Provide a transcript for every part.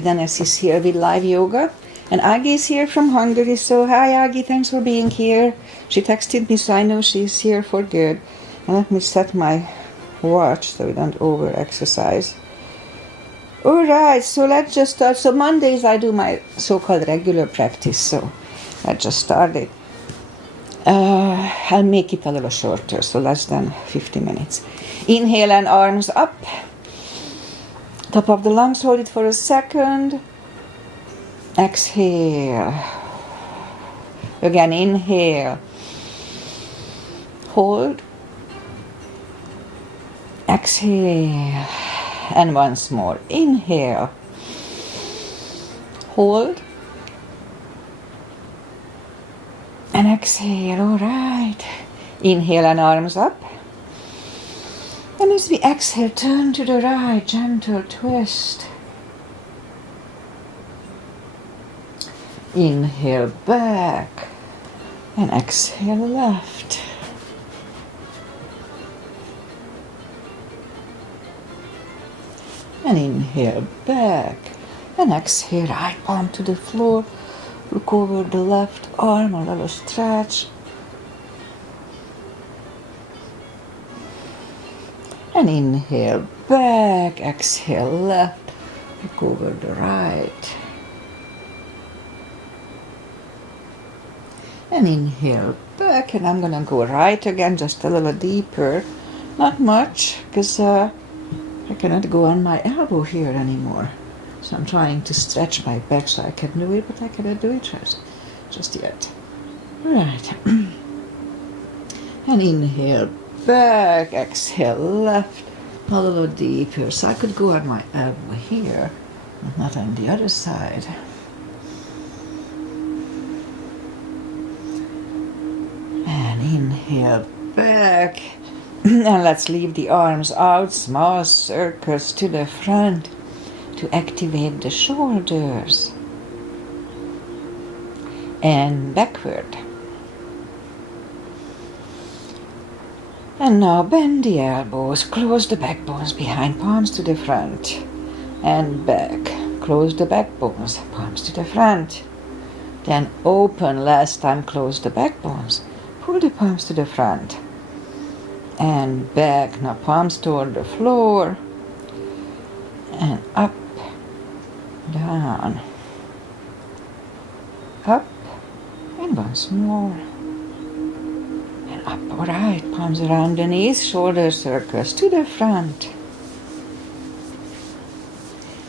Denes is here with live yoga, and Agi is here from Hungary. So hi Agi, thanks for being here. She texted me, so I know she's here for good. And let me set my watch so we don't over exercise. Alright, so let's just start. So Mondays I do my so-called regular practice, so let's just start it. I'll make it a little shorter, so less than 50 minutes. Inhale and arms up. Top of the lungs, hold it for a second. Exhale. Again, inhale. Hold. Exhale. And once more. Inhale. Hold. And exhale. All right. Inhale and arms up. And as we exhale, turn to the right, gentle twist. Inhale back and exhale left. And inhale back and exhale, right palm to the floor. Look over the left arm, a little stretch. And inhale back, exhale left, look over the right. And inhale back, and I'm gonna go right again, just a little deeper. Not much, because I cannot go on my elbow here anymore. So I'm trying to stretch my back so I can do it, but I cannot do it just yet. Right. And inhale back, exhale left, a little deeper. So I could go on my elbow here, but not on the other side. And inhale back. And let's leave the arms out, small circles to the front to activate the shoulders. And backward. And now bend the elbows, close the backbones behind, palms to the front. And back, close the backbones, palms to the front. Then open, last time close the backbones, pull the palms to the front. And back, now palms toward the floor. And up, down, up, and once more. Up, all right, palms around the knees, shoulder circles to the front.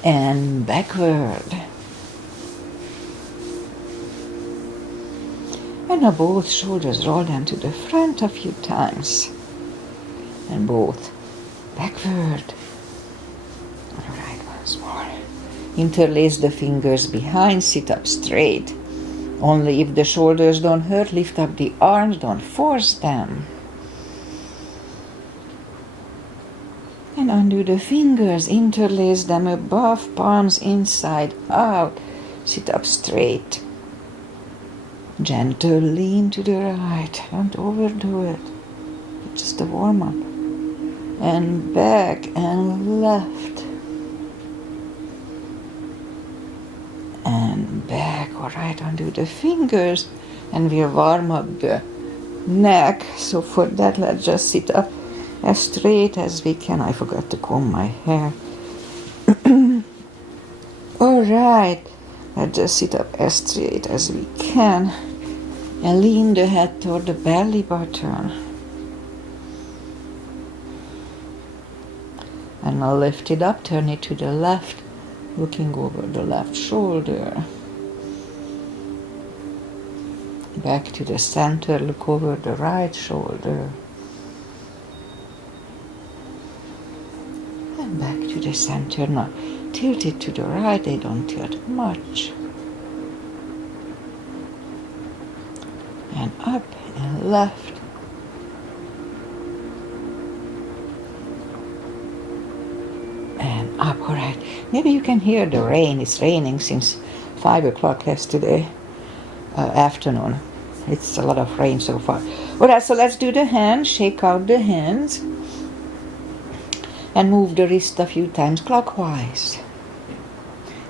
And backward. And now both shoulders roll down to the front a few times. And both backward. All right, once more. Interlace the fingers behind, sit up straight. Only if the shoulders don't hurt, lift up the arms, don't force them. And undo the fingers, interlace them above, palms inside out. Sit up straight. Gentle lean to the right, don't overdo it. It's just a warm-up. And back and left. And back, all right, undo the fingers, and we'll warm up the neck. So for that, let's just sit up as straight as we can. I forgot to comb my hair. All right, let's just sit up as straight as we can, and lean the head toward the belly button. And now lift it up, turn it to the left, looking over the left shoulder. Back to the center, look over the right shoulder. And back to the center. Now tilt it to the right, they don't tilt much. And up and left. And up, all right. Maybe you can hear the rain. It's raining since 5 o'clock yesterday afternoon. It's a lot of rain so far. All right, so let's do the hands. Shake out the hands. And move the wrist a few times clockwise.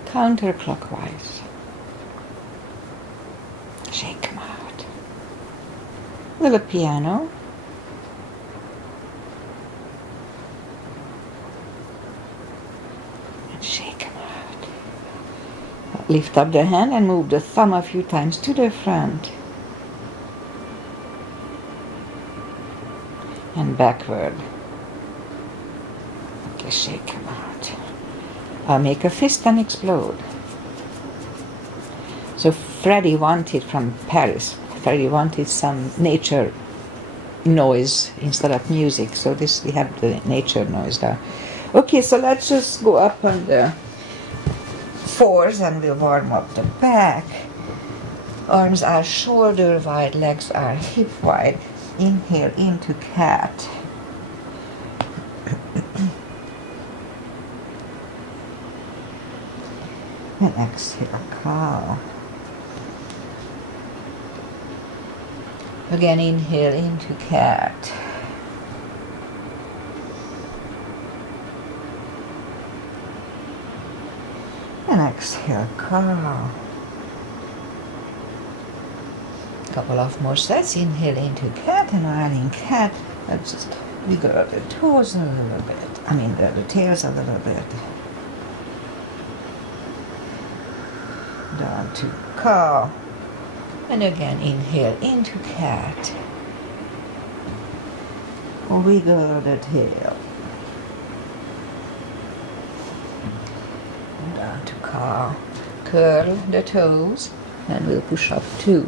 counterclockwise. Shake them out. Little piano. And shake them out. Lift up the hand and move the thumb a few times to the front. And backward. Okay, shake them out. Make a fist and explode. So Freddie wanted from Paris. Freddie wanted some nature noise instead of music. So this we have the nature noise there. Okay, so let's just go up on the fours and we'll warm up the back. Arms are shoulder wide, legs are hip wide. Inhale into cat. And exhale, cow. Again, inhale into cat. And exhale, cow. Couple of more sets. Inhale into cat, and while in cat, let's just wiggle the toes a little bit. The tails a little bit. Down to cow. And again, inhale into cat. Wiggle the tail. Down to cow. Curl the toes, and we'll push up to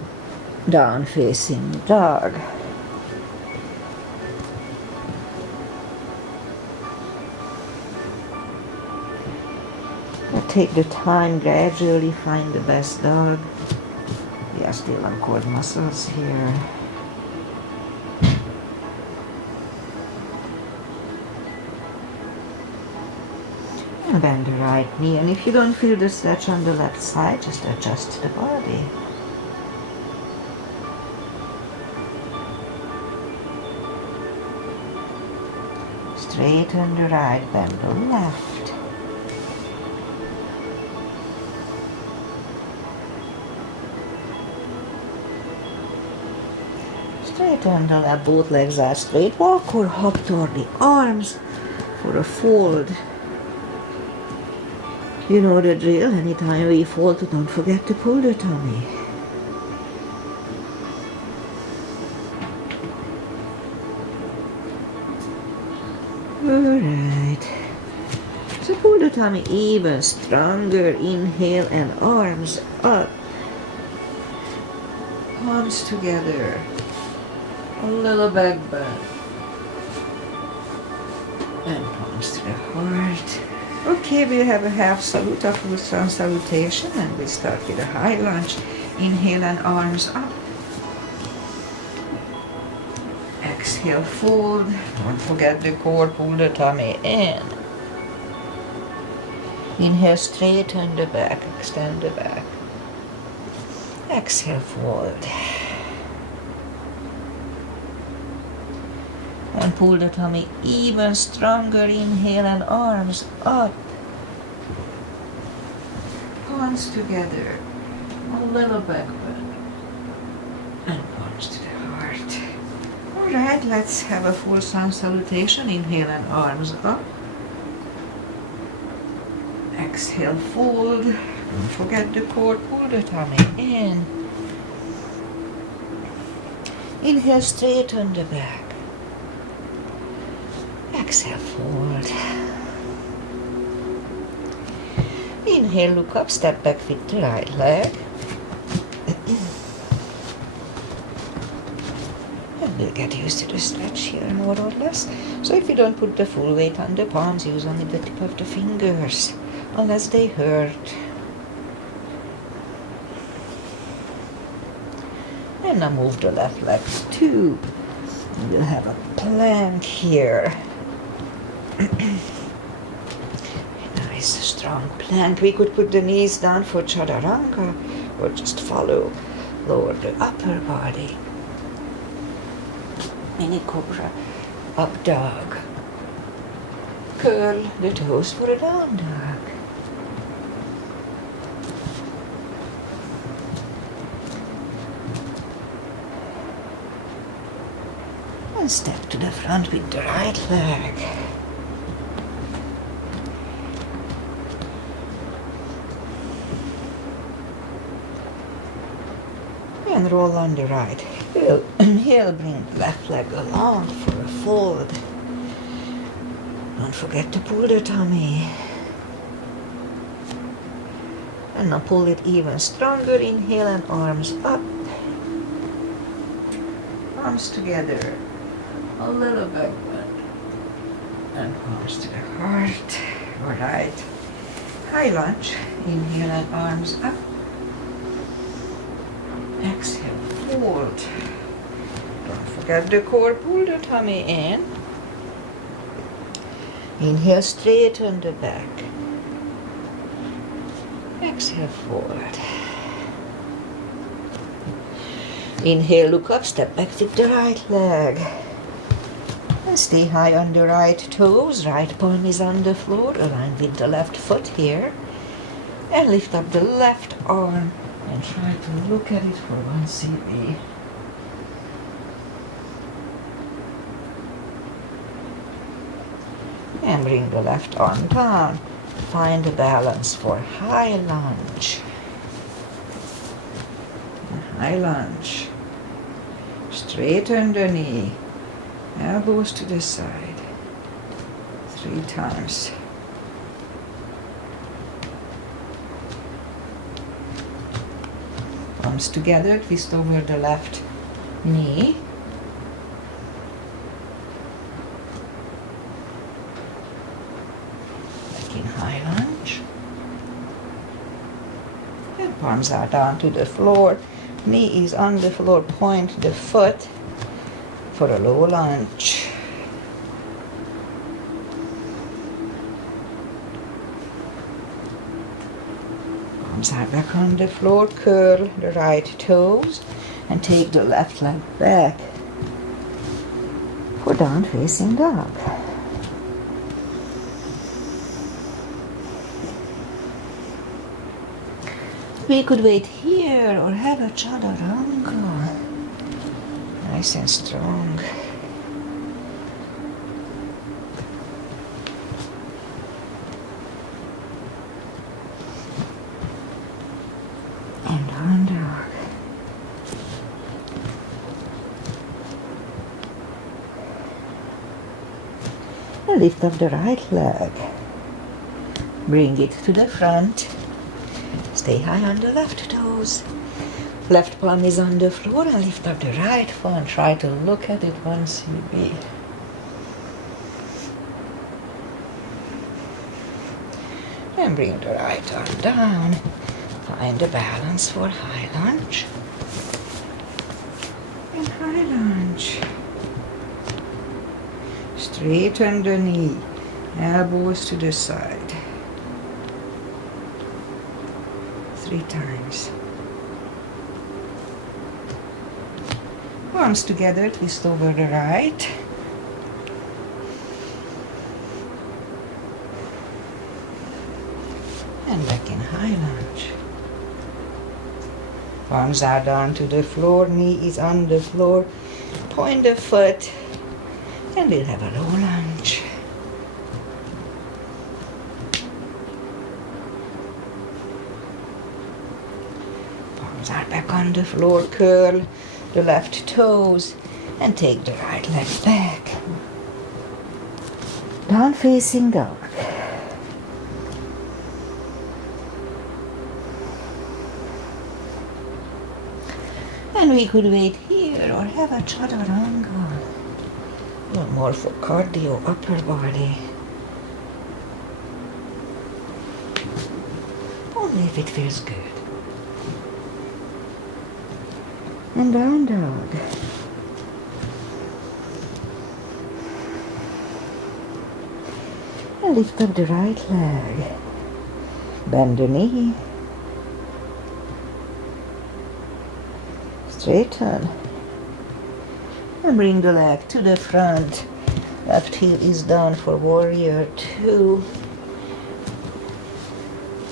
down facing dog. Take the time, gradually find the best dog. We are still on core muscles here. And bend the right knee. And if you don't feel the stretch on the left side, just adjust the body. Straighten the right, bend the left. Straighten the left, both legs are straight. Walk or hop toward the arms for a fold. You know the drill. Anytime we fold, don't forget to pull the tummy. Alright. So pull the tummy even stronger. Inhale and arms up. Palms together. A little back bend. And palms to the heart. Okay, we have a half salute, a full sun salutation, and we start with a high lunge. Inhale and arms up. Exhale, fold. Don't forget the core, pull the tummy in. Inhale, straighten the back, extend the back. Exhale, fold. And pull the tummy even stronger. Inhale and arms up. Palms together. A little back bend. And palms to the heart. Alright, let's have a full sun salutation. Inhale and arms up. Exhale, fold. Don't forget the core, pull the tummy in. Inhale, straighten the back. Exhale, fold. Inhale, look up, step back with the right leg. And we'll get used to the stretch here more or less. So if you don't put the full weight on the palms, use only the tip of the fingers, unless they hurt. And now move the left leg too. We'll have a plank here. Nice strong plank. We could put the knees down for chaturanga or just follow, lower the upper body. Mini cobra, up dog. Curl the toes for a down dog. And step to the front with the right leg. And roll on the right heel. Heel, bring the left leg along for a fold. Don't forget to pull the tummy. And now pull it even stronger. Inhale and arms up. Arms together. A little bit. And arms to the heart. Alright. High lunge. Inhale and arms up. Exhale, fold. Don't forget the core. Pull the tummy in. Inhale, straighten the back. Exhale, forward. Inhale, look up, step back with the right leg. And stay high on the right toes. Right palm is on the floor. Align with the left foot here. And lift up the left arm. And try to look at it for 1 cb. And bring the left arm down. Find the balance for high lunge. High lunge. Straighten the knee. Elbows to the side. 3 times. Palms together, twist over the left knee. Back in high lunge. And palms are down to the floor. Knee is on the floor. Point the foot for a low lunge. Arms are back on the floor. Curl the right toes and take the left leg back for down facing dog. We could wait here or have a chaturanga. Nice and strong. And down dog. And lift up the right leg. Bring it to the front. Stay high on the left toes. Left palm is on the floor and lift up the right one. Try to look at it 1 cb. And bring the right arm down. Find the balance for high lunge. And high lunge. Straighten the knee. Elbows to the side. 3 times. Arms together, twist over the right. And back in high lunge. Arms are down to the floor, knee is on the floor. Point the foot and we'll have a low lunge. Palms are back on the floor, curl the left toes and take the right leg back. Down facing dog. And we could wait here or have a chaturanga. One more for cardio, upper body. Only if it feels good. And down dog. And lift up the right leg. Bend the knee. Straighten. And bring the leg to the front. Left heel is down for warrior 2.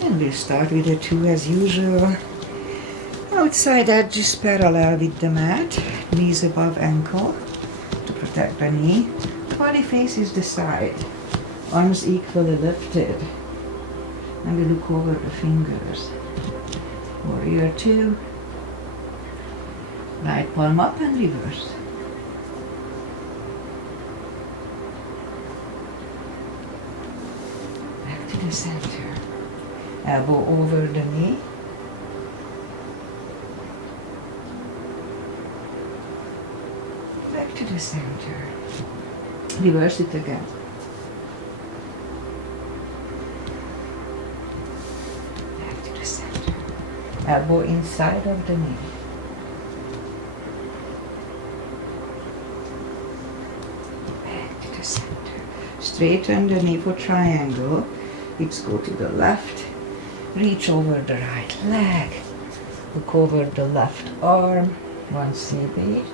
And we'll start with a 2 as usual. Outside edges parallel with the mat. Knees above ankle to protect tuck the knee. Body faces the side. Arms equally lifted. And we look over the fingers. Warrior 2. Right palm up and reverse. Back to the center. Elbow over the knee. Back to the center. Reverse it again. Back to the center. Elbow inside of the knee. Back to the center. Straighten the knee for triangle. Hips go to the left. Reach over the right leg. Look over the left arm. 1 CB.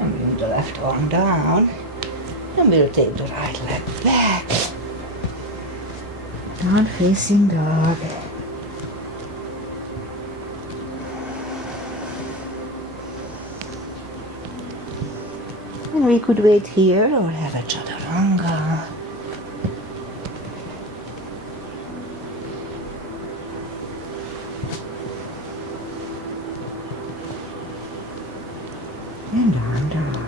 And bring the left arm down. And we'll take the right leg back. Down facing dog. And we could wait here or have a chaturanga. And down dog.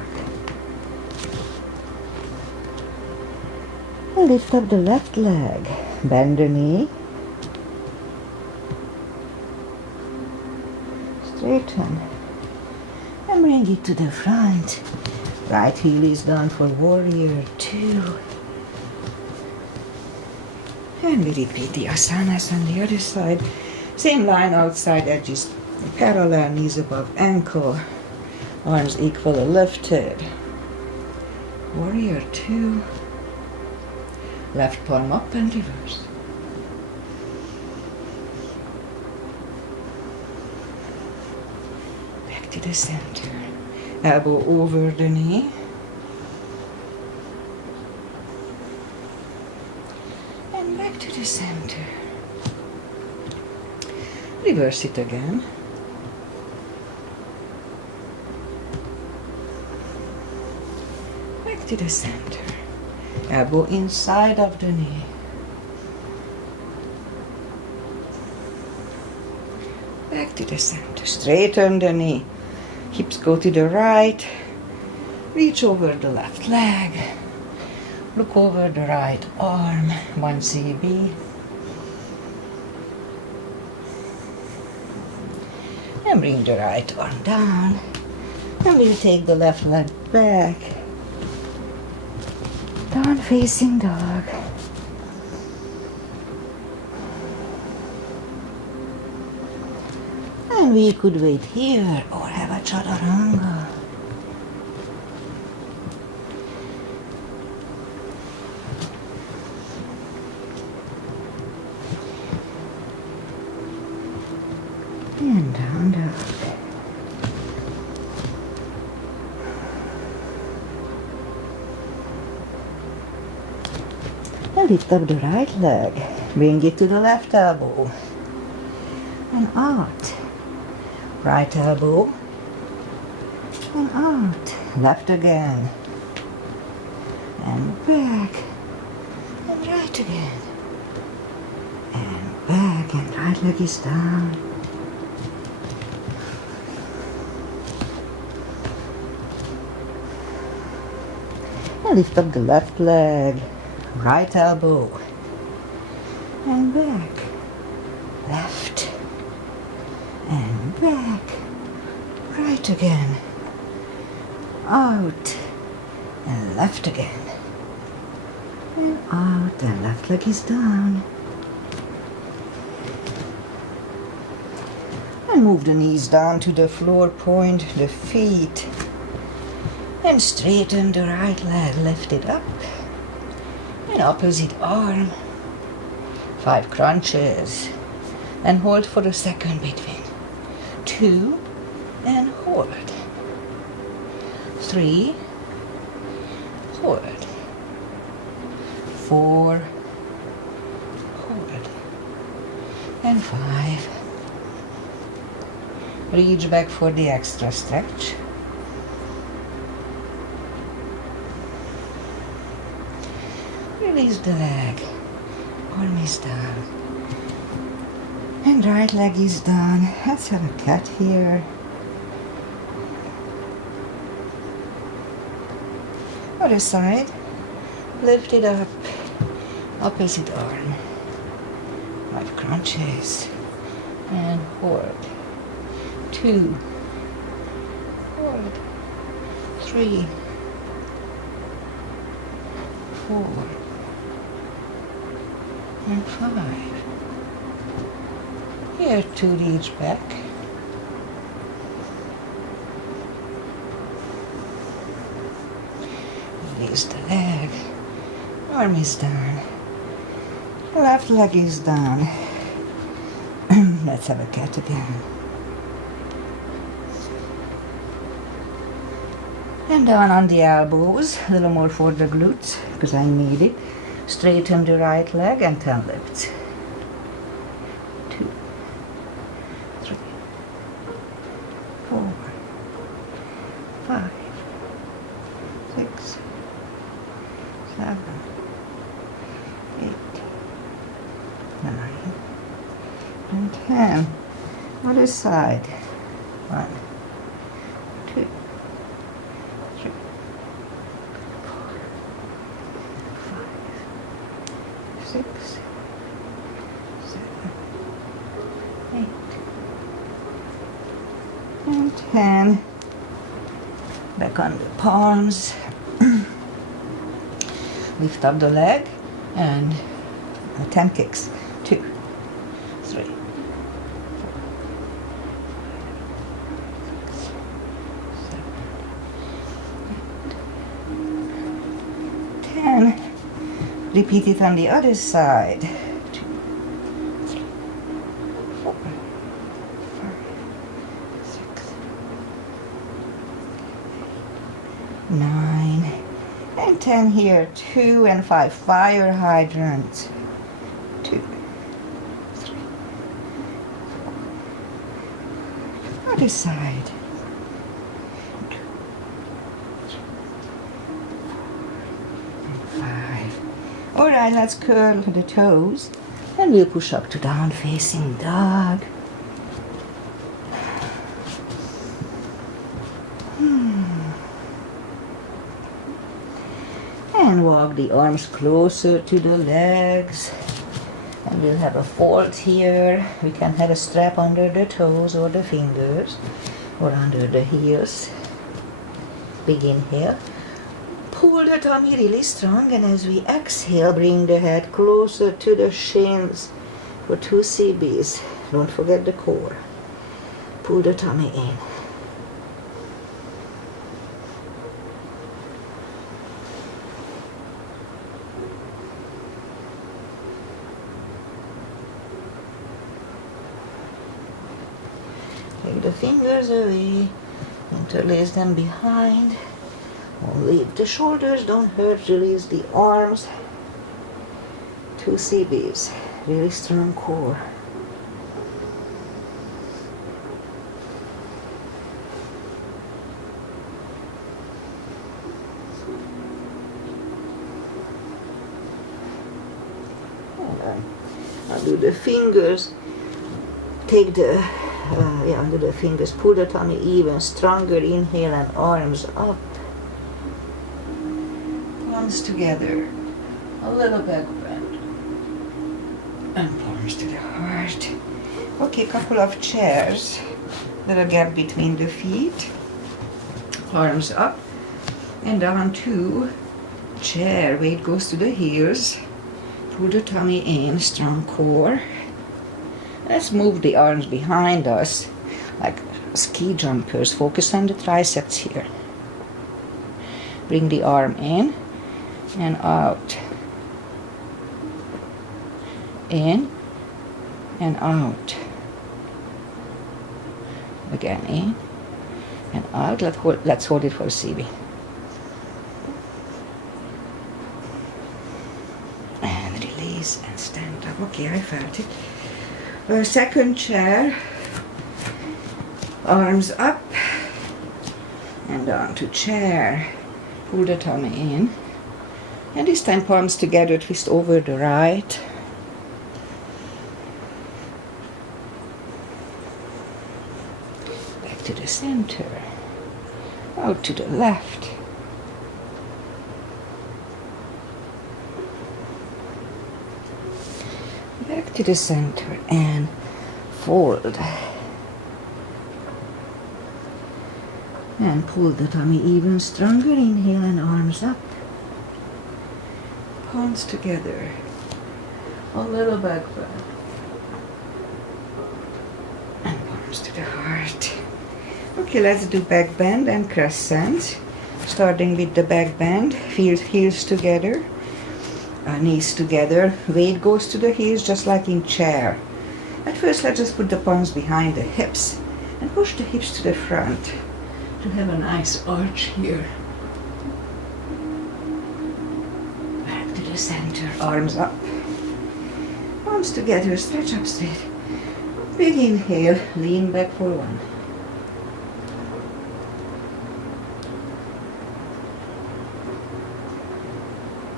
And lift up the left leg. Bend the knee. Straighten. And bring it to the front. Right heel is down for warrior 2. And we repeat the asanas on the other side. Same line, outside edges parallel, knees above ankle. Arms equally lifted. Warrior 2. Left palm up and reverse. Back to the center. Elbow over the knee. And back to the center. Reverse it again. Back to the center. Elbow inside of the knee. Back to the center. Straighten the knee. Hips go to the right. Reach over the left leg. Look over the right arm. 1 CB. And bring the right arm down. And we'll take the left leg back. Down facing dog. And we could wait here or have a chaturanga. And down dog. And lift up the right leg. Bring it to the left elbow. And out. Right elbow. And out. Left again. And back. And right again. And back. And right leg is down. And lift up the left leg. Right elbow. And back. Left. And back. Right again. Out. And left again. And out. And left leg is down. And move the knees down to the floor, point the feet. And straighten the right leg, lift it up. And opposite arm. 5 crunches. And hold for a second between. 2. And hold. 3. Hold. 4. Hold. And 5. Reach back for the extra stretch. Release the leg. Arm is down. And right leg is down. Let's have a cat here. Other side. Lift it up. Opposite arm. 5 crunches. And hold. 2. Hold. 3. 4. And 5. Here to reach back. Release the leg. Arm is down. Left leg is down. Let's have a cat again. And down on the elbows, a little more for the glutes, because I need it. Straighten the right leg and 10 lifts. 2, 3, 4, 5, 6, 7, 8, 9, and 10. Other side. 1, 2, 3, 4, 5, 6, 7, 8, and 10. Back on the palms. Lift up the leg and 10 kicks. 2, 3, 4, 6, 7, 8, 10. Repeat it on the other side. 2, 3, 4, 5, 6, 9, and 10 here. 2 and 5. Fire hydrant. 2, 3, 4. Other side. 2, 3, 4, and 5. All right, let's curl the toes, and we'll push up to down facing dog. And walk the arms closer to the legs. And we'll have a fold here. We can have a strap under the toes or the fingers or under the heels. Big inhale. Pull the tummy really strong, and as we exhale, bring the head closer to the shins for 2 CBs. Don't forget the core. Pull the tummy in. Take the fingers away, interlace them behind. Only if the shoulders don't hurt, release the arms. 2 CBs, really strong core. And undo the fingers. Take the under the fingers, pull the tummy even stronger. Inhale and arms up. Palms together. A little back bend. And palms to the heart. Okay, couple of chairs. Little gap between the feet. Arms up. And down to chair. Weight goes to the heels. Pull the tummy in, strong core. Let's move the arms behind us like ski jumpers. Focus on the triceps here. Bring the arm in and out. In and out. Again, in and out. Let's hold it for CB. And release and stand up. Okay, I felt it. Second chair. Arms up and down to chair. Pull the tummy in. And this time palms together, twist over the right. Back to the center. Out to the left. Back to the center and fold. And pull the tummy even stronger. Inhale and arms up. Palms together. A little back bend. And palms to the heart. Okay, let's do back bend and crescent. Starting with the back bend. Heels together. Knees together. Weight goes to the heels just like in chair. At first, let's just put the palms behind the hips and push the hips to the front to have a nice arch here. Back to the center, arms up. Palms together, stretch up straight. Big inhale, lean back for one.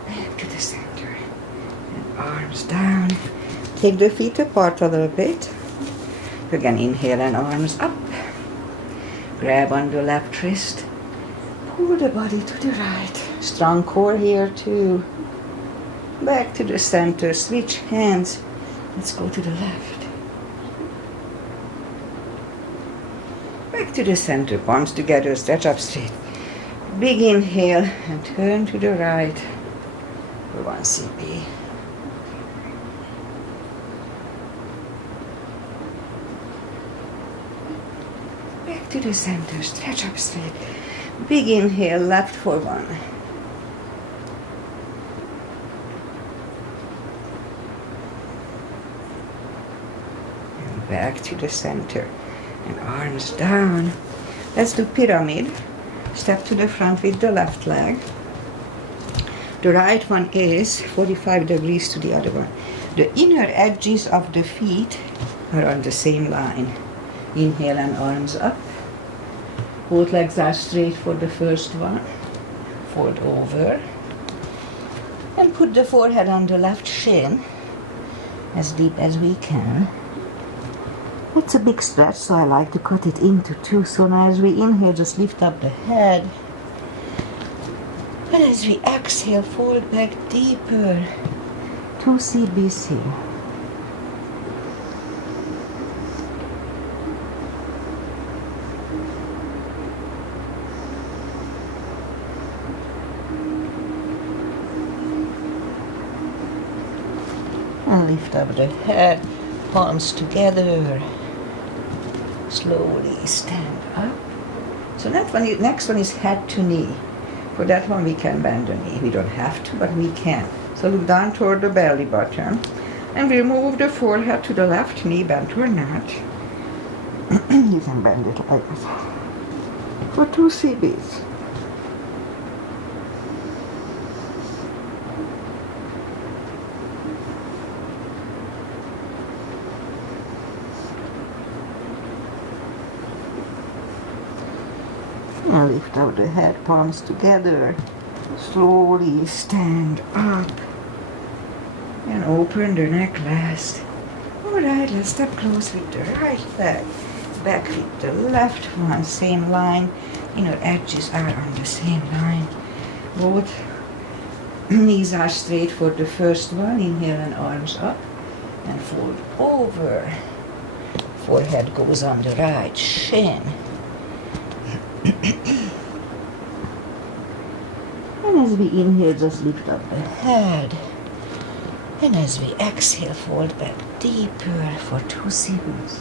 Back to the center. And arms down. Take the feet apart a little bit. Again, inhale and arms up. Grab on the left wrist. Pull the body to the right. Strong core here too. Back to the center. Switch hands. Let's go to the left. Back to the center. Palms together. Stretch up straight. Big inhale and turn to the right for 1 CP. To the center, stretch up straight. Big inhale, left for 1. And back to the center. And arms down. Let's do pyramid. Step to the front with the left leg. The right one is 45 degrees to the other one. The inner edges of the feet are on the same line. Inhale and arms up. Both legs are straight for the first one. Fold over. And put the forehead on the left shin. As deep as we can. It's a big stretch, so I like to cut it into 2. So now as we inhale, just lift up the head. And as we exhale, fold back deeper. 2 CBC. And lift up the head, palms together. Slowly stand up. So next one is head to knee. For that one we can bend the knee. We don't have to, but we can. So look down toward the belly button. And we'll move the forehead to the left knee, bent or not. You can bend it like that. For 2 CBs. And lift up the head, palms together. Slowly stand up. And open the neck last. Alright, let's step close with the right leg. Back with the left one, same line. Inner edges are on the same line. Both knees are straight for the first one. Inhale and arms up. And fold over. Forehead goes on the right shin. And as we inhale, just lift up the head. And as we exhale, fold back deeper for 2 CBs.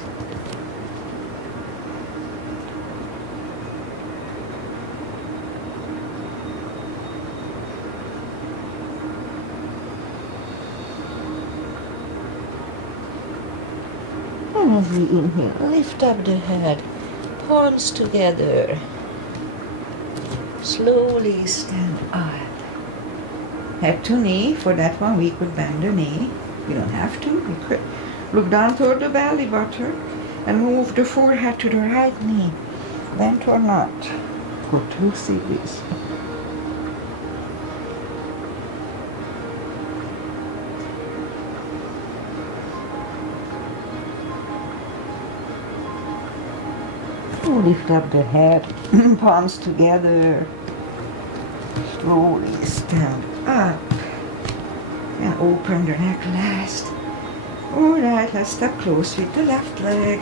And as we inhale, lift up the head, palms together. Slowly stand up. Head to knee. For that one, we could bend the knee. We don't have to. We could look down toward the belly button. And move the forehead to the right knee, bent or not, for 2 CBs. Lift up the head, palms together. Slowly stand up and open the neck last. Alright, let's step close with the left leg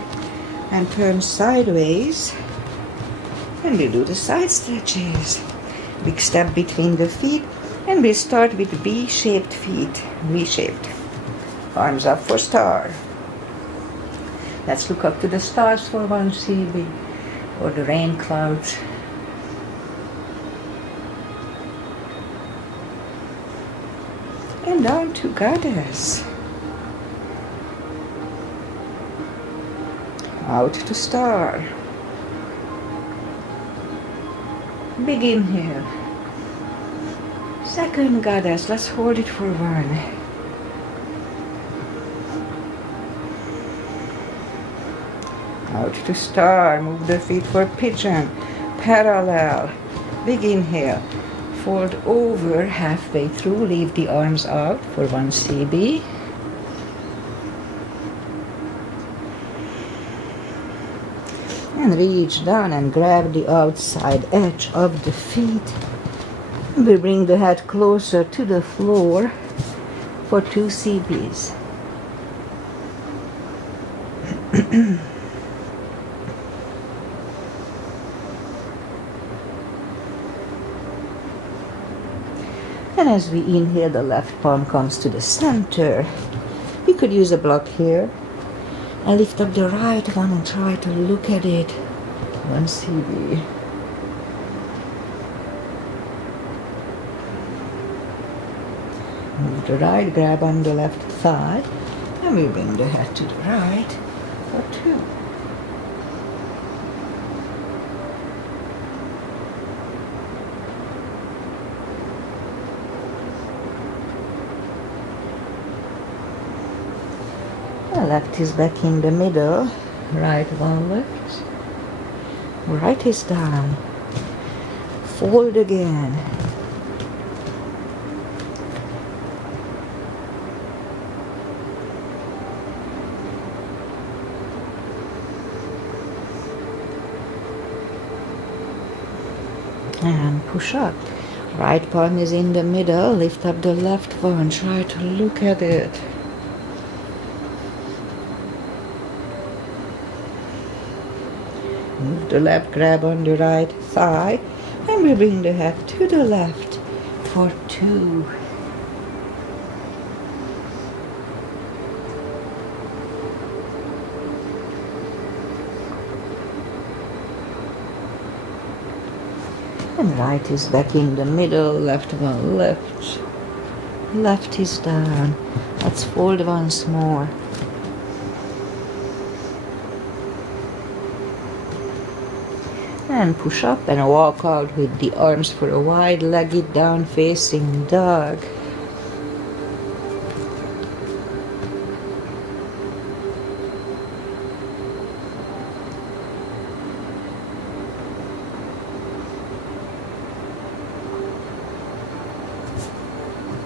and turn sideways. And we do the side stretches. Big step between the feet, and we start with V-shaped feet. V-shaped. Arms up for star. Let's look up to the stars for 1 CB, or the rain clouds. And down to goddess. Out to star. Big inhale. Second goddess, let's hold it for 1. Out to star, move the feet for pigeon, parallel. Big inhale. Fold over halfway through, leave the arms out for 1 CB. And reach down and grab the outside edge of the feet. We bring the head closer to the floor for 2 CBs. And as we inhale, the left palm comes to the center. You could use a block here. And lift up the right one and try to look at it. 1 CB. Move the right, grab on the left thigh. And we bring the head to the right for 2. Left is back in the middle, right one left, right is down, fold again, and push up. Right palm is in the middle, lift up the left one, try to look at it. Move the left, grab on the right thigh, and we bring the head to the left for 2. And right is back in the middle, left one left, left is down. Let's fold once more. And push up and walk out with the arms for a wide-legged down-facing dog.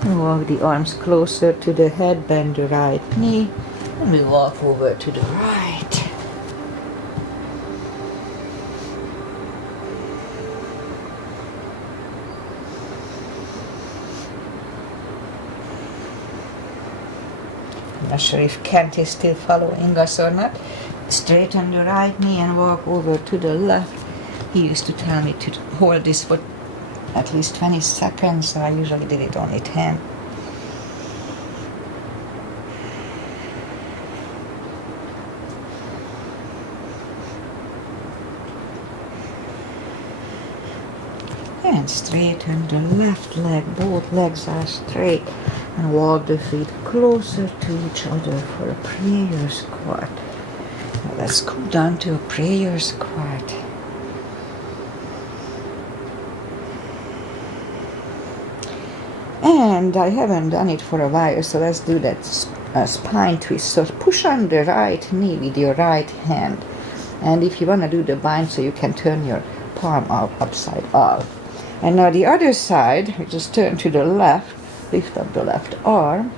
And walk the arms closer to the head, bend the right knee, and we walk over to the right. Not sure if Kent is still following us or not. Straighten the right knee and walk over to the left. He used to tell me to hold this for at least 20 seconds, so I usually did it only 10. And straighten the left leg, both legs are straight. And walk the feet closer to each other for a prayer squat. Now let's go down to a prayer squat. And I haven't done it for a while, so let's do that a spine twist. So push on the right knee with your right hand. And if you want to do the bind, so you can turn your palm upside up. And now the other side, we just turn to the left, lift up the left arm,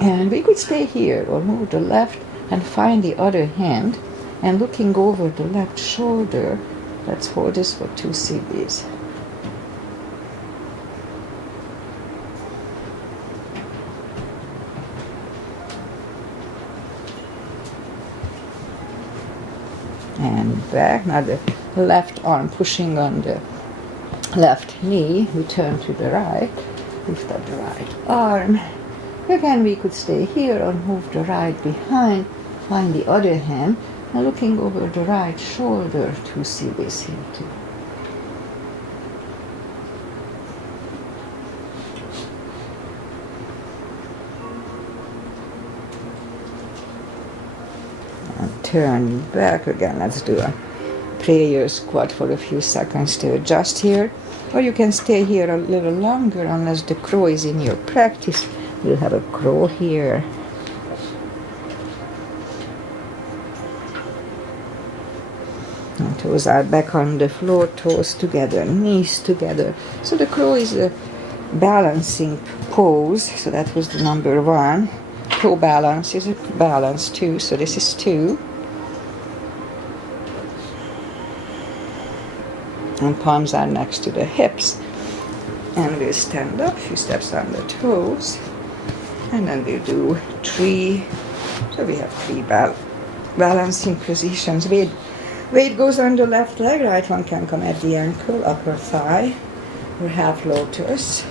and we could stay here or move the left and find the other hand, and looking over the left shoulder, let's hold this for 2 CBs. And back, now the left arm pushing on the left knee, we turn to the right, lift up the right arm. Again, we could stay here or move the right behind, find the other hand, and looking over the right shoulder to see this here too. And turn back again. Let's do a prayer squat for a few seconds to adjust here. Or you can stay here a little longer unless the crow is in your practice. We'll have a crow here. And toes are back on the floor, toes together, knees together. So the crow is a balancing pose. So that was the number 1. Toe balance is a balance 2. So this is 2. And palms are next to the hips. And we'll stand up, a few steps on the toes. And then we'll do 3. So we have 3 balancing positions. Weight goes on the left leg, right one can come at the ankle, upper thigh, or half lotus.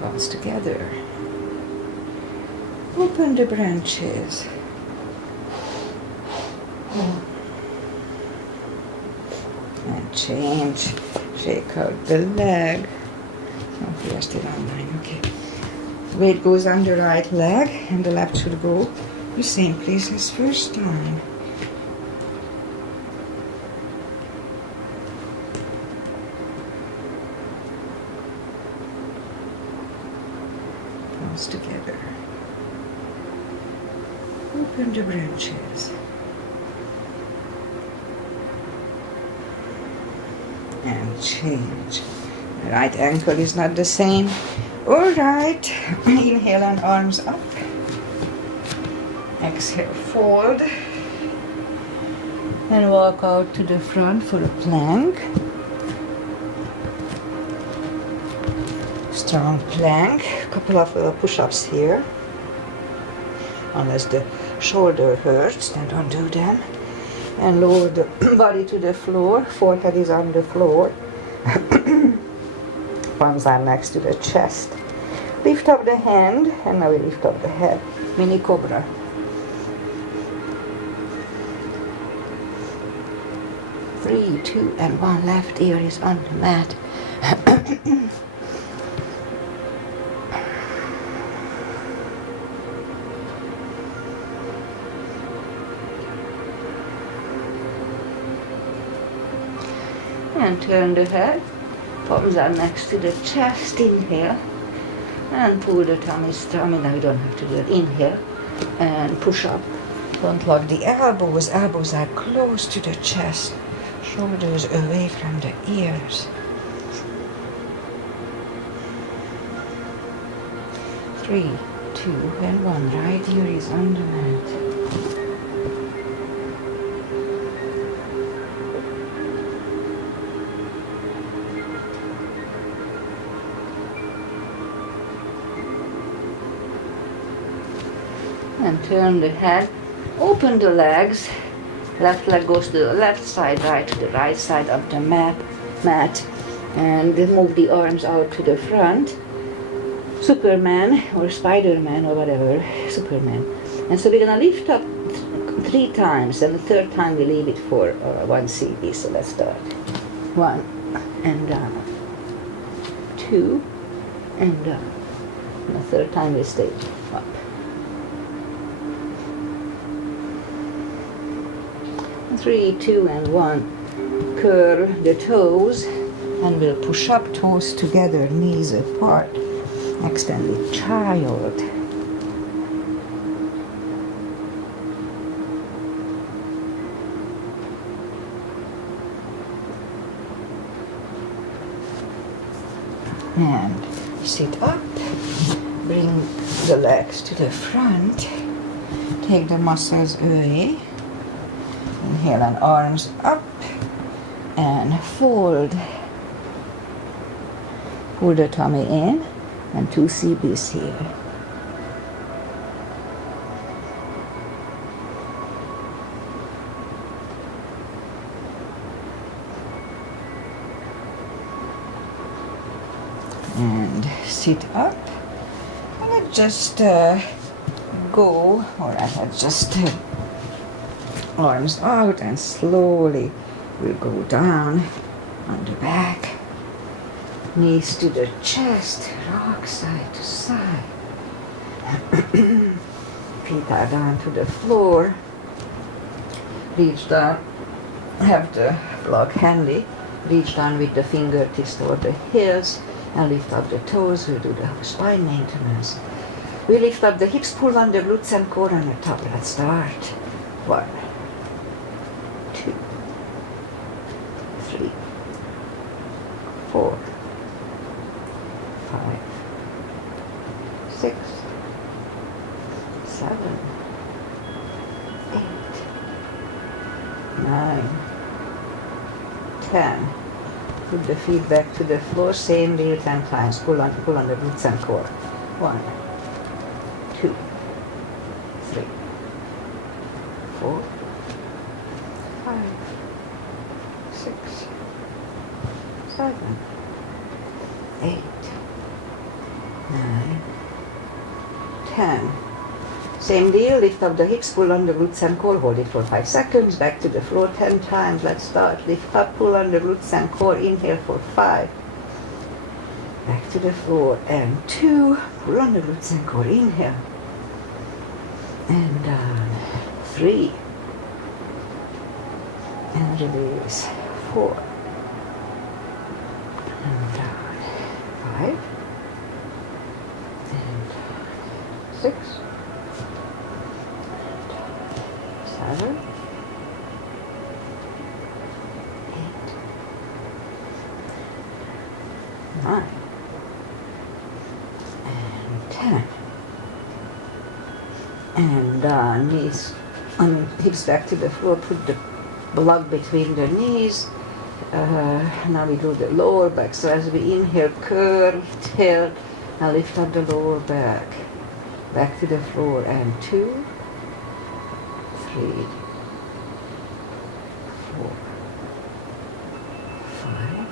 Palms together. Open the branches. And change, shake out the leg. Oh, we are still on 9, okay. Weight goes on the right leg, and the left should go the same place as first time. Palms together. Open the branches. And change. The right ankle is not the same. All right. Inhale and arms up. Exhale, fold. And walk out to the front for a plank. Strong plank. A couple of little push-ups here. Unless the shoulder hurts, then don't do them. And lower the body to the floor. Forehead is on the floor. Palms are next to the chest. Lift up the hand, and now we lift up the head. Mini cobra. Three, 2, and 1. Left ear is on the mat. And turn the head. Palms are next to the chest. Inhale. And pull the tummy strong. Now we don't have to do it. Inhale. And push up. Don't lock the elbows. Elbows are close to the chest. Shoulders away from the ears. 3, 2, and 1. Right ear is on the mat. And turn the head, open the legs, left leg goes to the left side, right to the right side of the mat, and move the arms out to the front, Superman or Spider-Man or whatever, Superman. And so we're going to lift up 3 times, and the 3rd time we leave it for 1 CB, so let's start. 1, and down, 2, and down, and the 3rd time we stay up. 3, 2, and 1. Curl the toes, And we'll push up, toes together, knees apart. Extended child. And sit up. Bring the legs to the front. Take the muscles away. Inhale and arms up. And fold. Pull the tummy in. And 2 CBs here. And sit up. And I just go, or I just arms out and slowly we'll go down on the back. Knees to the chest, rock side to side. Feet are down to the floor. Reach down, have the block handy. Reach down with the fingertips toward the heels and lift up the toes. We'll do the spine maintenance. We lift up the hips, pull on the glutes and core on the top. Let's start. 1, 2, 3, 4, 5, 6, 7, 8, 9, 10. Put the feet back to the floor, same deal 10 times. Pull on the glutes and core. 1, 2, 3, 4, 5, 6, 7, 8, 9, 10. Same deal, lift up the hips, pull on the glutes and core, hold it for 5 seconds, back to the floor 10 times. Let's start. Lift up, pull on the glutes and core, inhale for 5. Back to the floor, and 2, pull on the glutes and core, inhale. And down, 3. And release, 4. And down, 5. And 6. 7, 8, nine, and 10. And knees and hips back to the floor. Put the block between the knees. Now we do the lower back. So as we inhale, curl, tilt. Now lift up the lower back. Back to the floor. And 2, 3, 4, 5,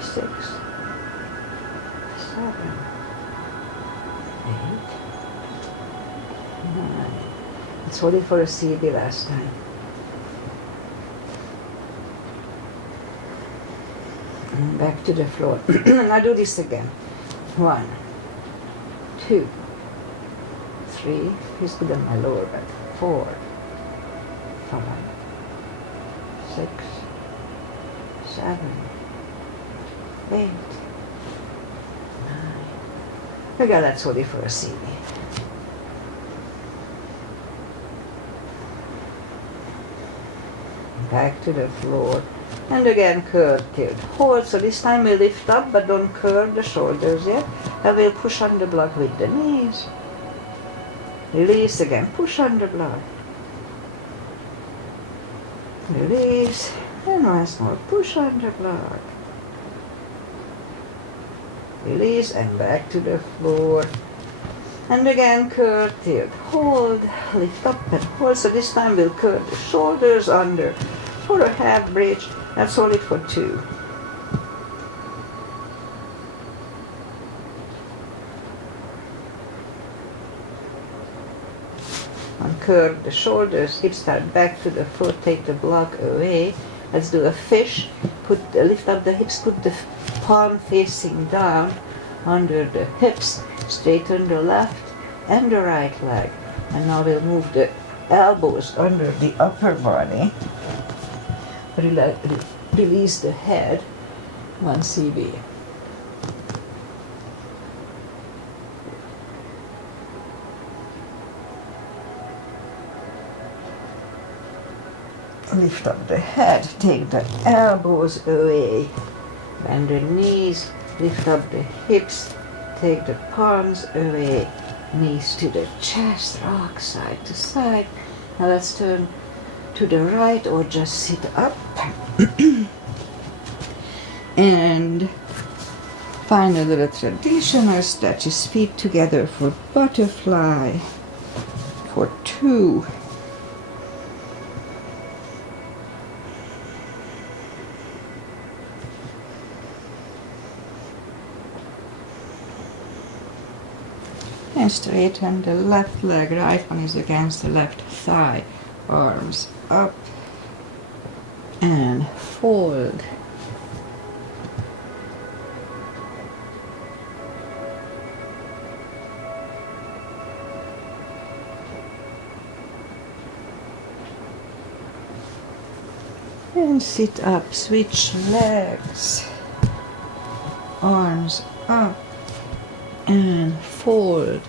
6, 7, 8, 9. Let's hold it for a CB last time. And back to the floor. Now do this again. 1, 2, 3. Here's good on my lower back. 4, 5, 6, 7, 8, 9. Okay, let's hold it for a CB. Back to the floor. And again, curl, tilt, hold. So this time we lift up, but don't curl the shoulders yet. And we'll push on the block with the knees. Release again, push on the block. Release, and once more, push on the block. Release, and back to the floor. And again, curl, tilt, hold, lift up and hold. So this time we'll curl the shoulders under for a half bridge. Let's hold it for 2. Curve the shoulders, hips start back to the floor, take the block away. Let's do a fish. Lift up the hips, put the palm facing down under the hips, straighten the left and the right leg. And now we'll move the elbows under the upper body. Release the head 1 CB. Lift up the head, take the elbows away, bend the knees, lift up the hips, take the palms away, knees to the chest, rock side to side. Now let's turn to the right or just sit up. And find a little traditional stretches, feet together for butterfly, for 2. And straighten the left leg, right one is against the left thigh, arms up and fold. And sit up, switch legs, arms up and fold.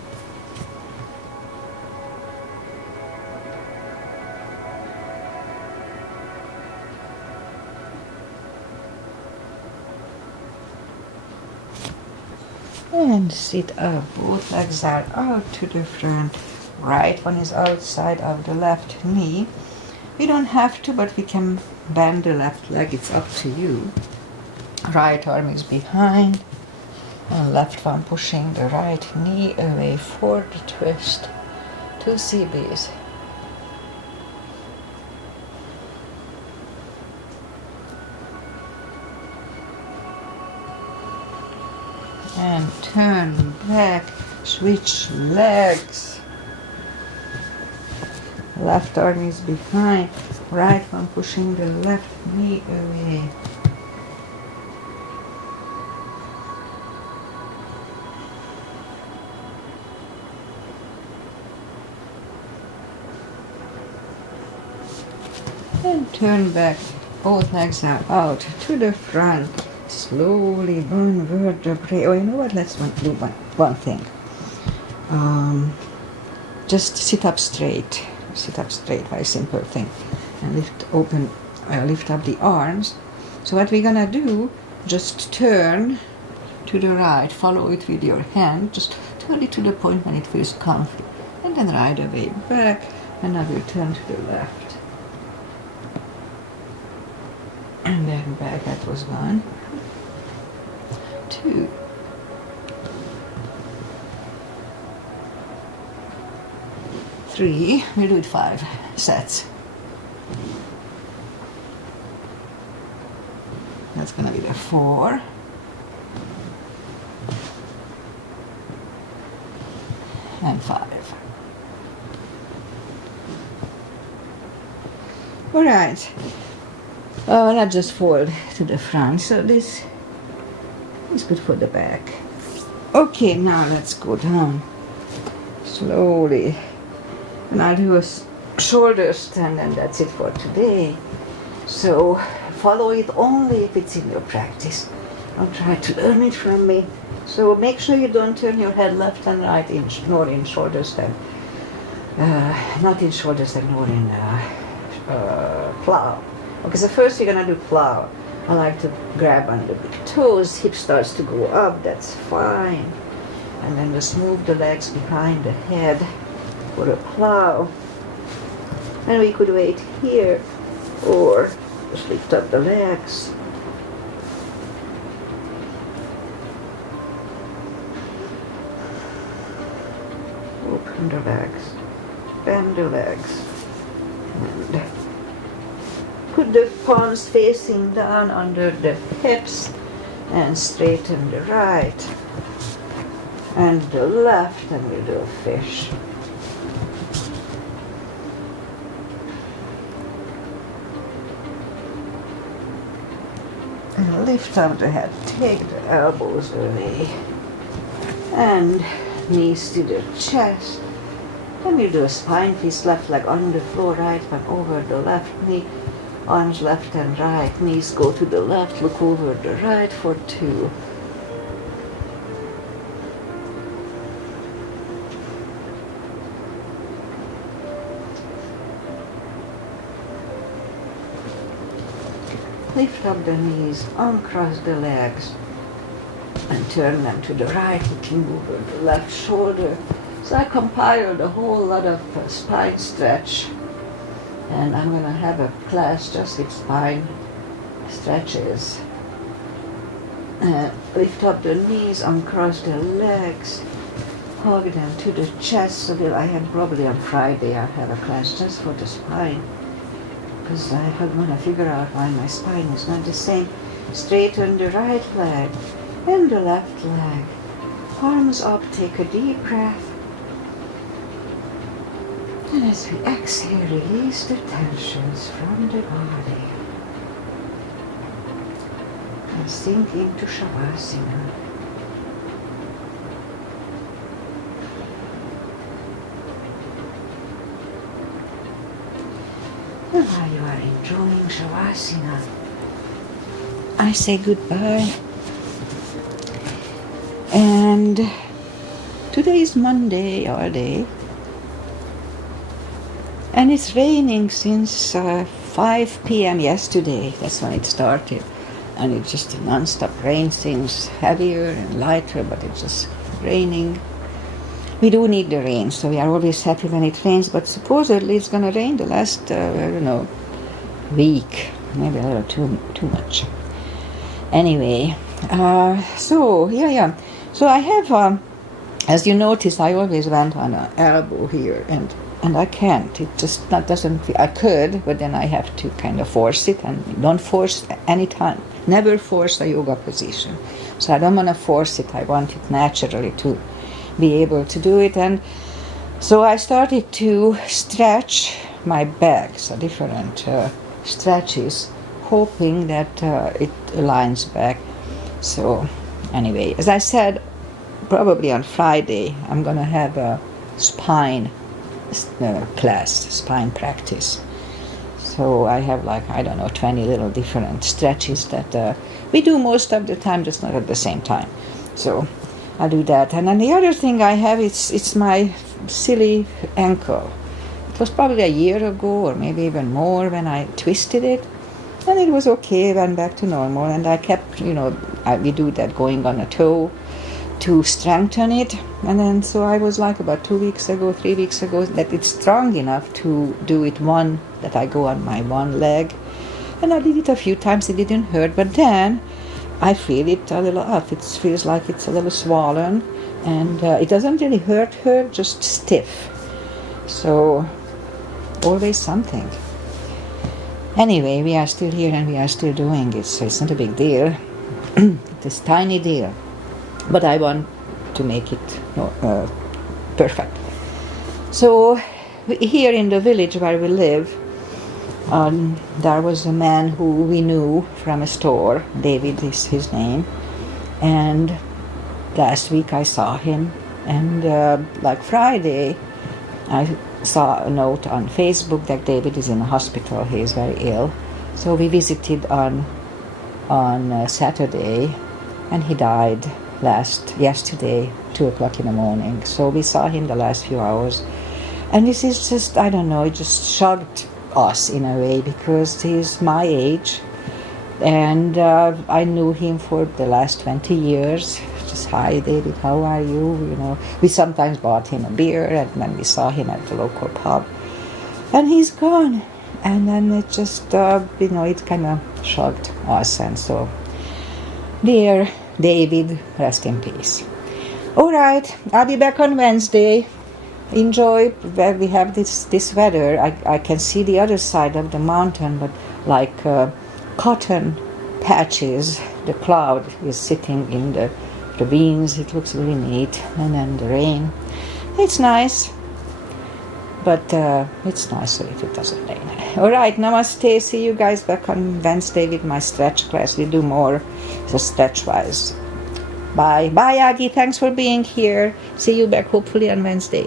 And sit up, both legs are out to the front. Right one is outside of the left knee. We don't have to, but we can bend the left leg, it's up to you. Right arm is behind, and left one pushing the right knee away for the twist. 2 CBs. And turn back, switch legs. Left arm is behind, right one pushing the left knee away. And turn back, both legs are out to the front. Slowly, one vertebrae. Oh, you know what? Let's do one thing. Just sit up straight. Sit up straight, very simple thing. And lift up the arms. So what we're gonna do, just turn to the right, follow it with your hand, just turn it to the point when it feels comfy. And then right away back, and now we'll turn to the left. And then back, that was 1, 2. Three, we'll do it 5 sets. That's gonna be the 4. And 5. All right. Now just fold to the front. So this is good for the back. Okay, now let's go down slowly. And I'll do a shoulder stand, and that's it for today. So follow it only if it's in your practice. Don't try to learn it from me. So make sure you don't turn your head left and right, nor in shoulder stand. Not in shoulder stand, nor in plow. Okay, so first you're gonna do plow. I like to grab on the big toes, hip starts to go up, that's fine. And then just move the legs behind the head for a plow. And we could wait here, or just lift up the legs. Open the legs, bend the legs, and put the palms facing down under the hips, and straighten the right and the left, and we do a fish. And lift up the head, take the elbows away, and knees to the chest. And we do a spine twist, left leg on the floor, right one over the left knee, Arms left and right, knees go to the left, look over the right for 2. Lift up the knees, uncross the legs, and turn them to the right, looking over the left shoulder. So I compiled a whole lot of spine stretch, and I'm going to have a class just with spine stretches. Lift up the knees, uncross the legs, hug them to the chest. So I have probably on Friday I have a class just for the spine, because I want to figure out why my spine is not the same. Straighten the right leg and the left leg. Arms up, take a deep breath. And as we exhale, release the tensions from the body. And sink into Shavasana. And while you are enjoying Shavasana, I say goodbye. And today is Monday all day. And it's raining since 5 p.m. yesterday. That's when it started. And it's just non-stop rain, things heavier and lighter, but it's just raining. We do need the rain, so we are always happy when it rains, but supposedly it's going to rain the last, week. Maybe a little too much. Anyway, So I have, as you notice, I always went on an elbow here, and I can't. It just doesn't. I could, but then I have to kind of force it, and don't force any time. Never force a yoga position. So I don't want to force it. I want it naturally to be able to do it. And so I started to stretch my back, so different stretches, hoping that it aligns back. So anyway, as I said, probably on Friday I'm going to have a spine class, spine practice. So I have 20 little different stretches that we do most of the time, just not at the same time. So I'll do that. And then the other thing I have, it's my silly ankle. It was probably a year ago or maybe even more when I twisted it. And it was okay, went back to normal. And I kept, we do that going on a toe to strengthen it. And then so I was about 3 weeks ago, that it's strong enough to do it that I go on my one leg. And I did it a few times, it didn't hurt, but then I feel it a little up. It feels like it's a little swollen, and it doesn't really hurt, just stiff. So always something. Anyway, we are still here and we are still doing it, so it's not a big deal. It's a tiny deal. But I want to make it perfect. So here in the village where we live, there was a man who we knew from a store. David is his name. And last week I saw him. And Friday, I saw a note on Facebook that David is in a hospital. He is very ill. So we visited on Saturday, and he died yesterday, 2:00 in the morning. So we saw him the last few hours. And this is just, I don't know, it just shocked us in a way, because he's my age. And I knew him for the last 20 years. Just, hi David, how are you? We sometimes bought him a beer, and when we saw him at the local pub. And he's gone. And then it just, it kind of shocked us. And so, dear David, rest in peace. All right, I'll be back on Wednesday. Enjoy where we have this weather. I can see the other side of the mountain, but cotton patches. The cloud is sitting in the ravines. It looks really neat. And then the rain. It's nice. But it's nicer if it doesn't rain. All right, namaste. See you guys back on Wednesday with my stretch class. We do more stretch-wise. Bye. Bye, Aggie. Thanks for being here. See you back hopefully on Wednesday.